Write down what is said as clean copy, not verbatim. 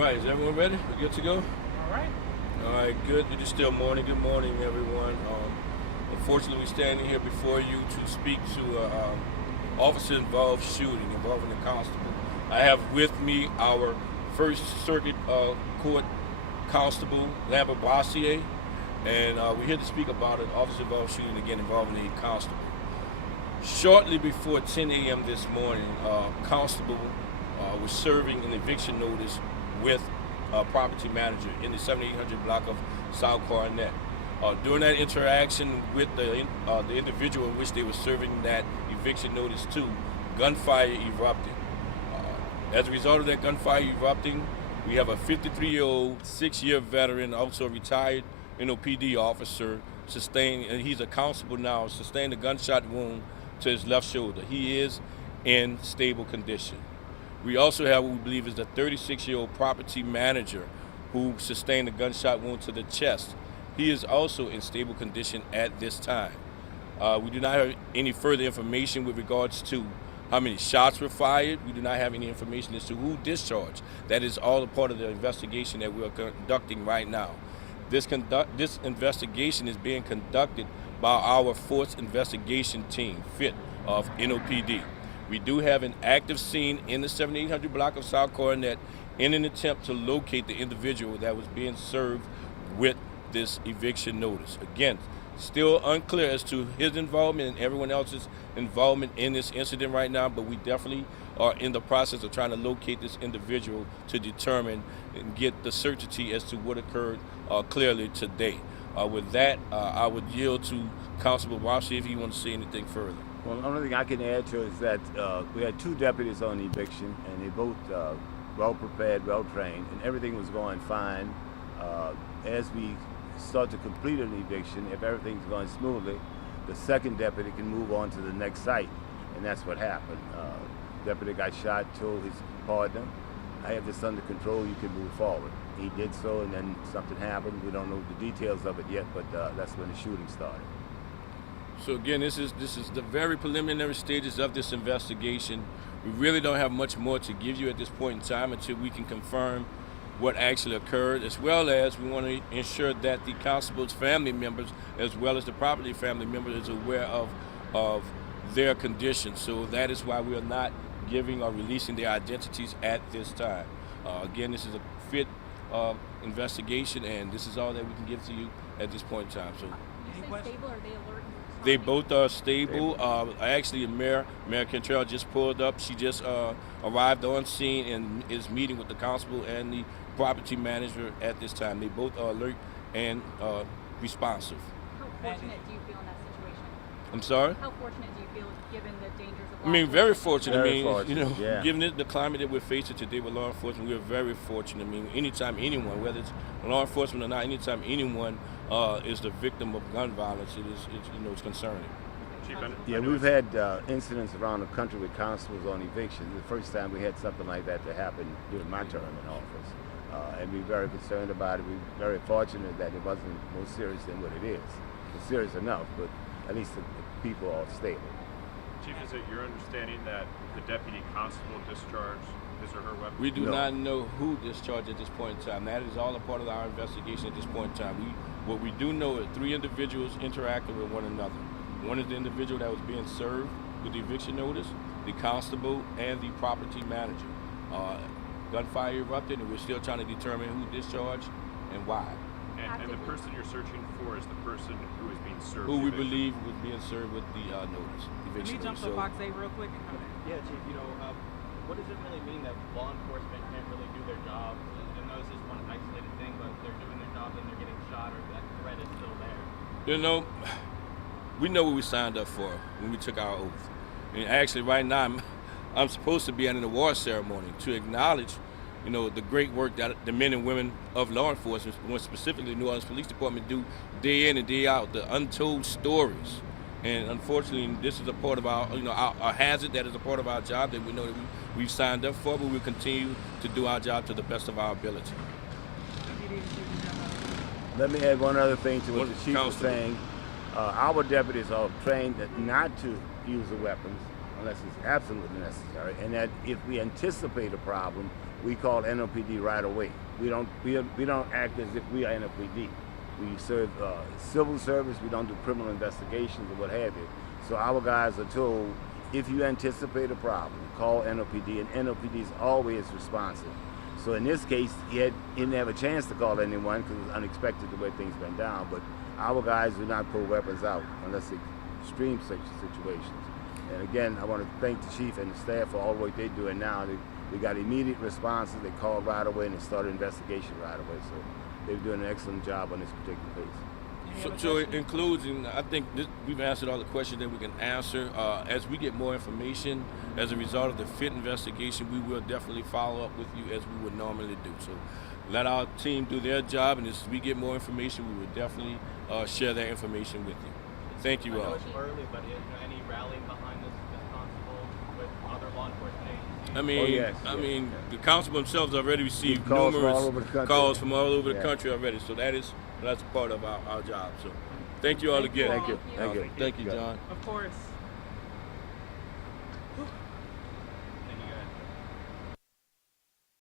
right, is everyone ready? We good to go? All right. All right, good. It is still morning. Good morning, everyone. Unfortunately, we're standing here before you to speak to an officer-involved shooting involving a constable. I have with me our First Circuit Court Constable, Lambert Bossier, and we're here to speak about an officer-involved shooting, again, involving a constable. Shortly before 10 a.m. this morning, constable was serving an eviction notice with a property manager in the 7800 block of South Coronet. During that interaction with the individual in which they were serving that eviction notice to, gunfire erupted. As a result of that gunfire erupting, we have a 53-year-old, 6-year veteran, also a retired NOPD officer, sustained, and he's a constable now, sustained a gunshot wound to his left shoulder. He is in stable condition. We also have what we believe is a 36-year-old property manager who sustained a gunshot wound to the chest. He is also in stable condition at this time. We do not have any further information with regards to how many shots were fired. We do not have any information as to who discharged. That is all a part of the investigation that we are conducting right now. This investigation is being conducted by our Force Investigation Team, FIT, of NOPD. We do have an active scene in the 7800 block of South Coronet in an attempt to locate the individual that was being served with this eviction notice. Again, still unclear as to his involvement and everyone else's involvement in this incident right now, but we definitely are in the process of trying to locate this individual to determine and get the certainty as to what occurred clearly today. With that, I would yield to Constable Rossi if he wants to say anything further. Well, the only thing I can add to it is that we had 2 deputies on eviction, and they both well prepared, well trained, and everything was going fine. As we start to complete an eviction, if everything's going smoothly, the second deputy can move on to the next site, and that's what happened. Deputy got shot, told his partner, "I have this under control, you can move forward." He did so, and then something happened. We don't know the details of it yet, but that's when the shooting started. So again, this is the very preliminary stages of this investigation. We really don't have much more to give you at this point in time until we can confirm what actually occurred, as well as we want to ensure that the constable's family members, as well as the property family members, is aware of their condition. So that is why we are not giving or releasing their identities at this time. Again, this is a FIT investigation, and this is all that we can give to you at this point in time. So. Stable, are they alert? They both are stable. Actually, Mayor Cantrell just pulled up. She just arrived on scene and is meeting with the constable and the property manager at this time. They both are alert and responsive. How fortunate do you feel in that situation? I'm sorry? How fortunate do you feel given the dangers of I mean, very fortunate. Very fortunate, Given the climate that we're facing today with law enforcement, we're very fortunate. I mean, anytime anyone, whether it's law enforcement or not, anytime anyone is the victim of gun violence, it's concerning. Yeah, we've had incidents around the country with constables on eviction. The first time we had something like that to happen during my term in office. And we're very concerned about it. We're very fortunate that it wasn't more serious than what it is. It's serious enough, but at least the people are stable. Chief, is it your understanding that the deputy constable discharged his or her weapon? We do not know who discharged at this point in time. That is all a part of our investigation at this point in time. What we do know is 3 individuals interacted with one another. One is the individual that was being served with the eviction notice, the constable, and the property manager. Gunfire erupted, and we're still trying to determine who discharged and why. And the person you're searching for is the person who is being served. Who we believe was being served with the notice. Can you jump to box A real quick? Yeah, Chief, what does it really mean that law enforcement can't really do their job? I know this is one isolated thing, but they're doing their job and they're getting shot, or that threat is still there. We know what we signed up for when we took our oath. And actually, right now, I'm supposed to be at an award ceremony to acknowledge, the great work that the men and women of law enforcement, more specifically the New Orleans Police Department, do day in and day out, the untold stories. And unfortunately, this is a part of our hazard that is a part of our job that we know that we've signed up for, but we'll continue to do our job to the best of our ability. Let me add one other thing to what the chief was saying. Our deputies are trained not to use the weapons. unless it's absolutely necessary, and that if we anticipate a problem, we call NOPD right away. We don't act as if we are NOPD. We serve civil service. We don't do criminal investigations or what have you. So our guys are told, if you anticipate a problem, call NOPD, and NOPD is always responsive. So in this case, he didn't have a chance to call anyone because it was unexpected the way things went down. But our guys do not pull weapons out unless it's extreme such situations. And again, I want to thank the chief and the staff for all the work they're doing now. They got immediate responses. They called right away and they started investigation right away. So they're doing an excellent job on this particular case. So in closing, I think we've answered all the questions that we can answer. As we get more information as a result of the FIT investigation, we will definitely follow up with you as we would normally do. So let our team do their job, and as we get more information, we will definitely share that information with you. Thank you I know all. it's early, but is there any rallying behind this constable with other law enforcement agencies? I mean, the constable themselves already received Calls from all numerous over the country. calls from all over the Yeah. country already. So that's part of our job. So thank you all again. Thank you. Thank you. Thank you, John. Of course.